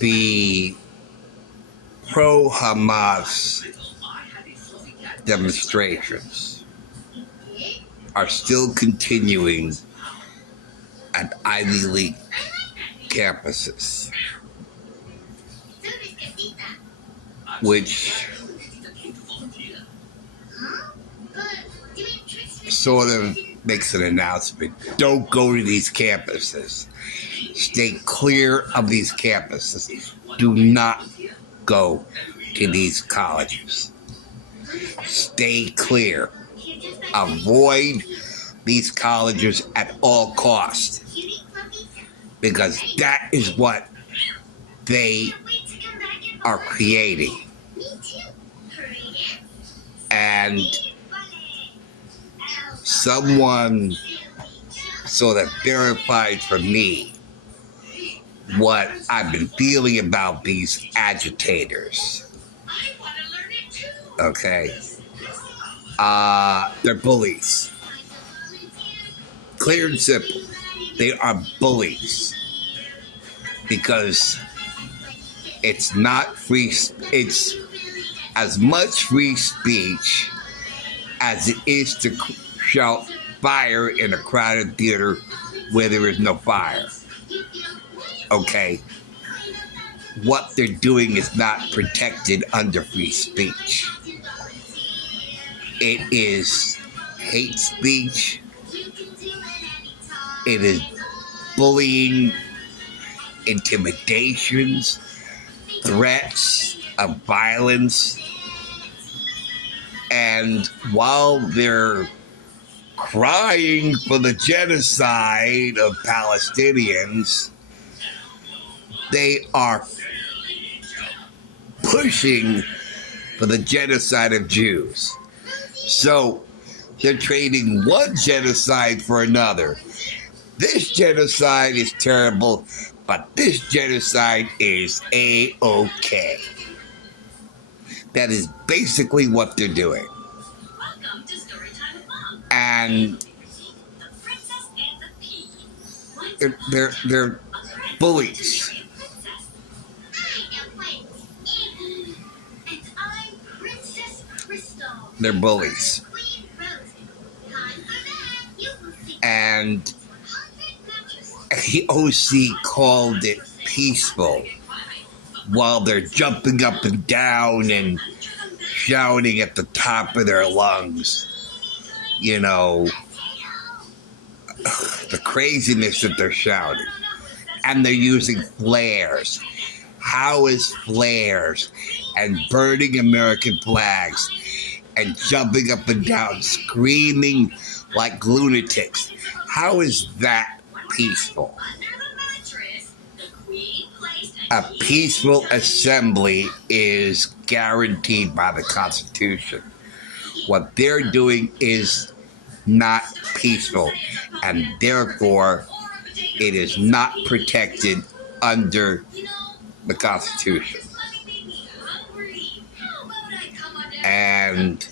the pro-Hamas demonstrations are still continuing at Ivy League campuses, which sort of makes an announcement. Don't go to these campuses. Stay clear of these campuses. Do not go to these colleges. Stay clear. Avoid these colleges at all costs, because that is what they are creating. And someone sort of verified for me what I've been feeling about these agitators. Okay. They're bullies. Clear and simple. They are bullies. Because it's not free, it's as much free speech as it is to shout fire in a crowded theater where there is no fire. Okay? What they're doing is not protected under free speech. It is hate speech. It is bullying, intimidations, threats of violence. And while they're crying for the genocide of Palestinians, they are pushing for the genocide of Jews. So they're trading one genocide for another. This genocide is terrible, but this genocide is A-OK. That is basically what they're doing. And they're bullies. They're bullies. And OC called it peaceful while they're jumping up and down and shouting at the top of their lungs. You know, the craziness that they're shouting. And they're using flares. How is flares and burning American flags and jumping up and down, screaming like lunatics, how is that peaceful? A peaceful assembly is guaranteed by the Constitution. What they're doing is not peaceful, and therefore it is not protected under the Constitution. And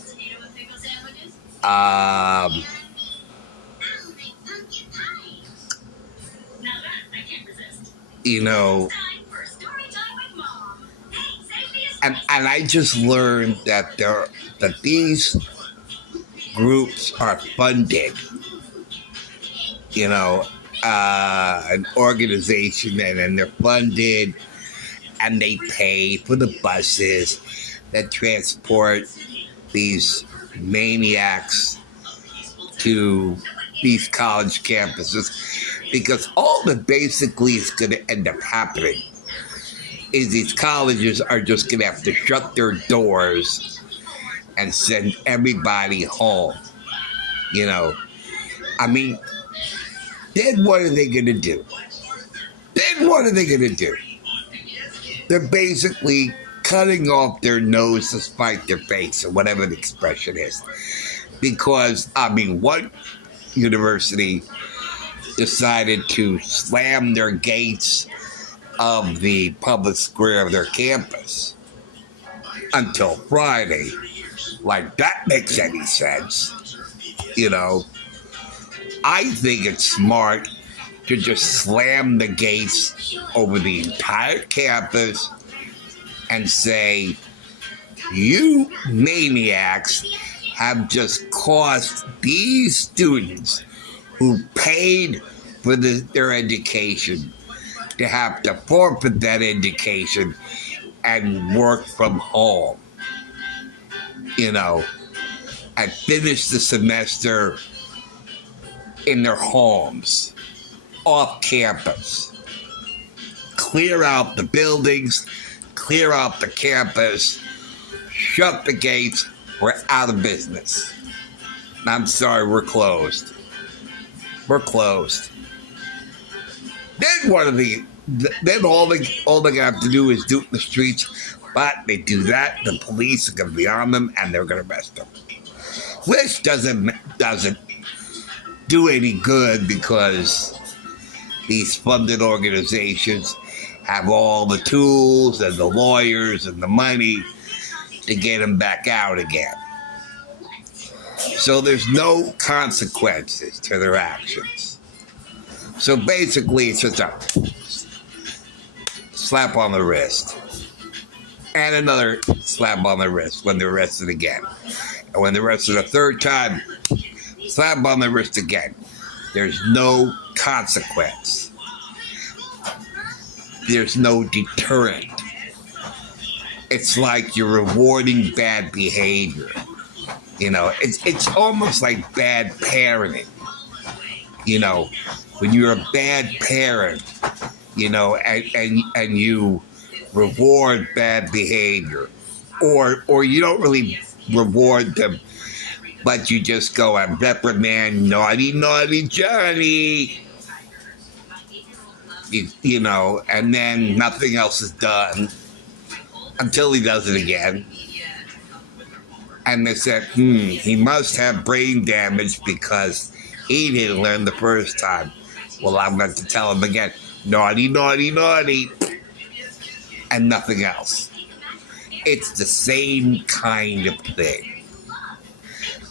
you know, and I just learned that these groups are funded. You know, an organization, and they're funded, and they pay for the buses that transport these maniacs to these college campuses, because all that basically is going to end up happening is these colleges are just going to have to shut their doors and send everybody home. You know, I mean, then what are they going to do? They're basically cutting off their nose to spite their face, or whatever the expression is. Because, I mean, one university decided to slam their gates of the public square of their campus until Friday. Like, that makes any sense. You know, I think it's smart to just slam the gates over the entire campus and say, you maniacs have just cost these students who paid for their education to have to forfeit that education and work from home, and finish the semester in their homes, off campus. Clear out the buildings, clear out the campus, shut the gates, we're out of business. I'm sorry, we're closed. We're closed. Then then all they have to do is do it in the streets, but they do that, the police are going to be on them and they're going to arrest them. Which doesn't do any good because these funded organizations have all the tools and the lawyers and the money to get them back out again. So there's no consequences to their actions. So basically it's just a slap on the wrist and another slap on the wrist when they're arrested again. And when they're arrested a third time, slap on the wrist again. There's no consequence. There's no deterrent. It's like you're rewarding bad behavior. It's almost like bad parenting. When you're a bad parent, and you reward bad behavior, or you don't really reward them, but you just go and reprimand naughty, naughty Johnny, and then nothing else is done until he does it again. And they said, he must have brain damage because he didn't learn the first time. Well, I'm going to tell him again, naughty, naughty, naughty, and nothing else. It's the same kind of thing.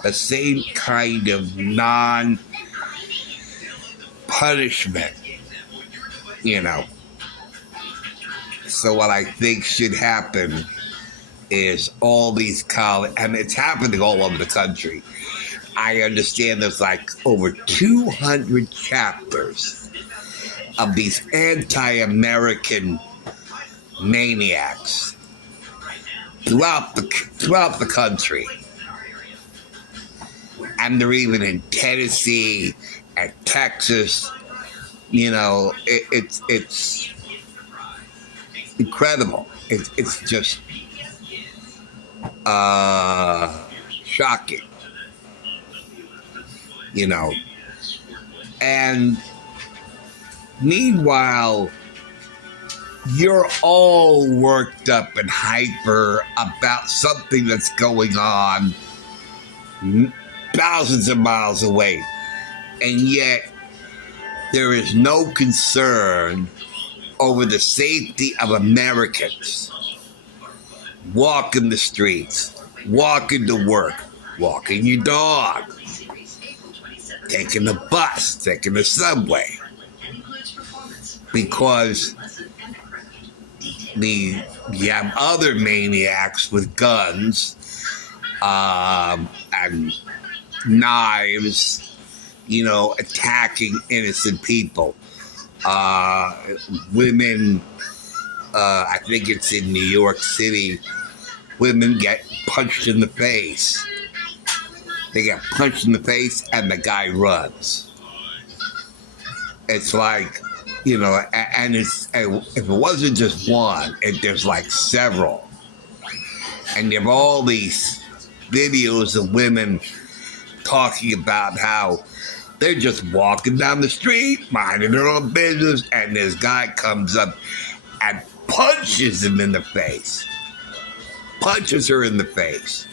The same kind of non-punishment, So what I think should happen is all these college, and it's happening all over the country. I understand there's like over 200 chapters of these anti-American maniacs throughout the country. And they're even in Tennessee and Texas. It's incredible. It's just shocking. And meanwhile, you're all worked up and hyper about something that's going on thousands of miles away. And yet, there is no concern over the safety of Americans. Walking the streets, walking to work, walking your dog, taking the bus, taking the subway. Because you have other maniacs with guns and knives, attacking innocent people. Women, I think it's in New York City, women get punched in the face. They get punched in the face and the guy runs. It's like, and if it wasn't just one, there's like several. And you have all these videos of women talking about how they're just walking down the street, minding their own business, and this guy comes up and punches him in the face. Punches her in the face.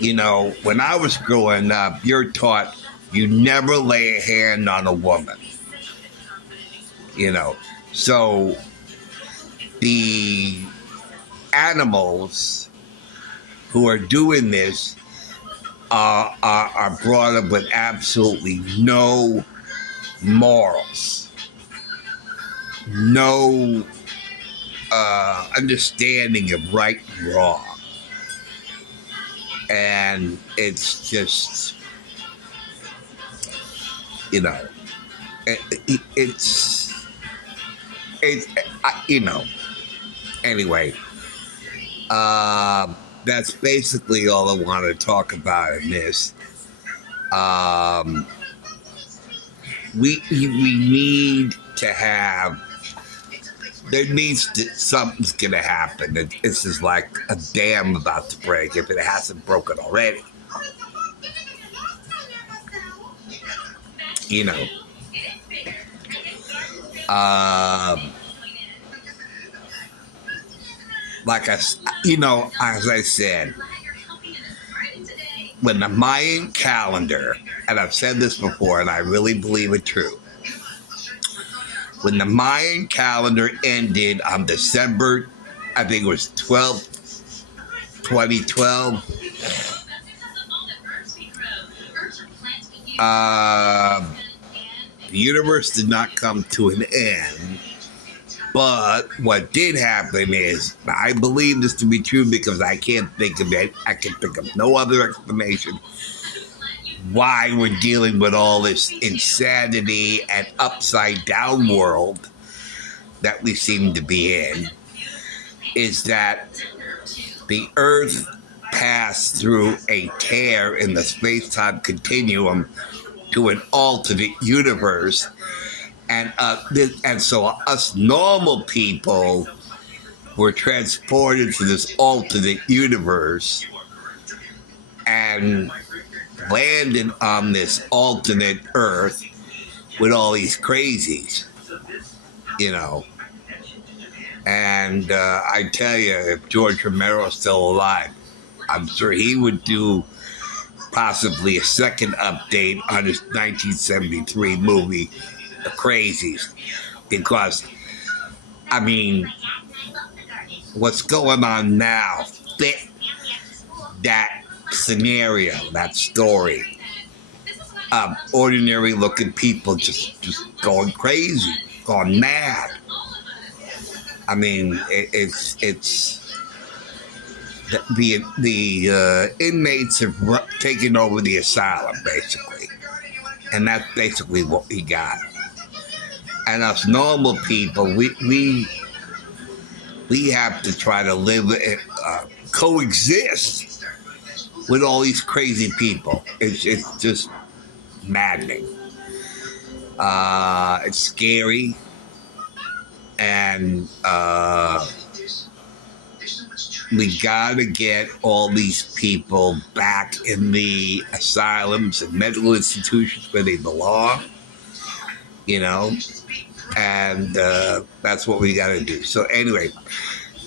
When I was growing up, you're taught you never lay a hand on a woman. So the animals who are doing this are brought up with absolutely no morals, no understanding of right and wrong. And it's just, you know, it's you know, anyway, that's basically all I want to talk about in this. We need to have, there needs to, something's going to happen. This is like a dam about to break if it hasn't broken already. You know, like as I said, when the Mayan calendar, and I've said this before, and I really believe it true, when the Mayan calendar ended on December, I think it was 12th, 2012, the universe did not come to an end. But what did happen is, I believe this to be true because I can't think of it. I can think of no other explanation why we're dealing with all this insanity and upside down world that we seem to be in, is that the Earth passed through a tear in the space-time continuum to an alternate universe. And so us normal people were transported to this alternate universe and landed on this alternate Earth with all these crazies, you know. And I tell you, if George Romero's still alive, I'm sure he would do possibly a second update on his 1973 movie, The Crazies, because, I mean, what's going on now fit that scenario, that story. Ordinary looking people just going crazy, going mad. I mean, it's the inmates have taken over the asylum, basically, and that's basically what we got. And us normal people, we have to try to live, coexist with all these crazy people. It's just maddening. It's scary, and we gotta get all these people back in the asylums and mental institutions where they belong, you know. And that's what we got to do. So anyway,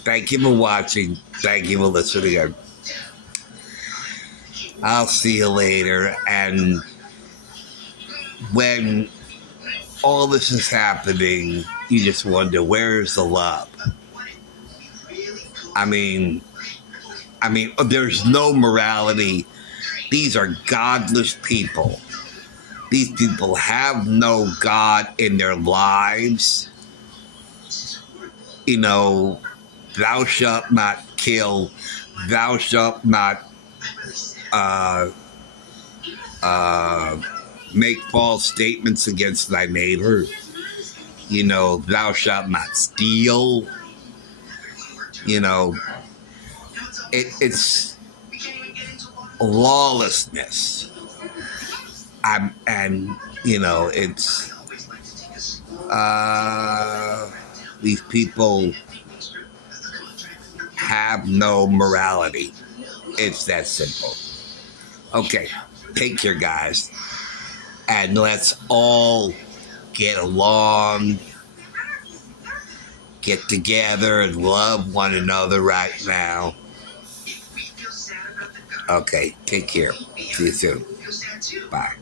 thank you for watching. Thank you for listening. I'll see you later. And when all this is happening, you just wonder, where's the love? I mean, there's no morality. These are godless people. These people have no God in their lives. You know, thou shalt not kill. Thou shalt not make false statements against thy neighbor. You know, thou shalt not steal. You know, it's lawlessness. And you know, it's these people have no morality. It's that simple. Okay, take care, guys, and let's all get along, get together, and love one another right now. Okay, take care. See you soon. Bye.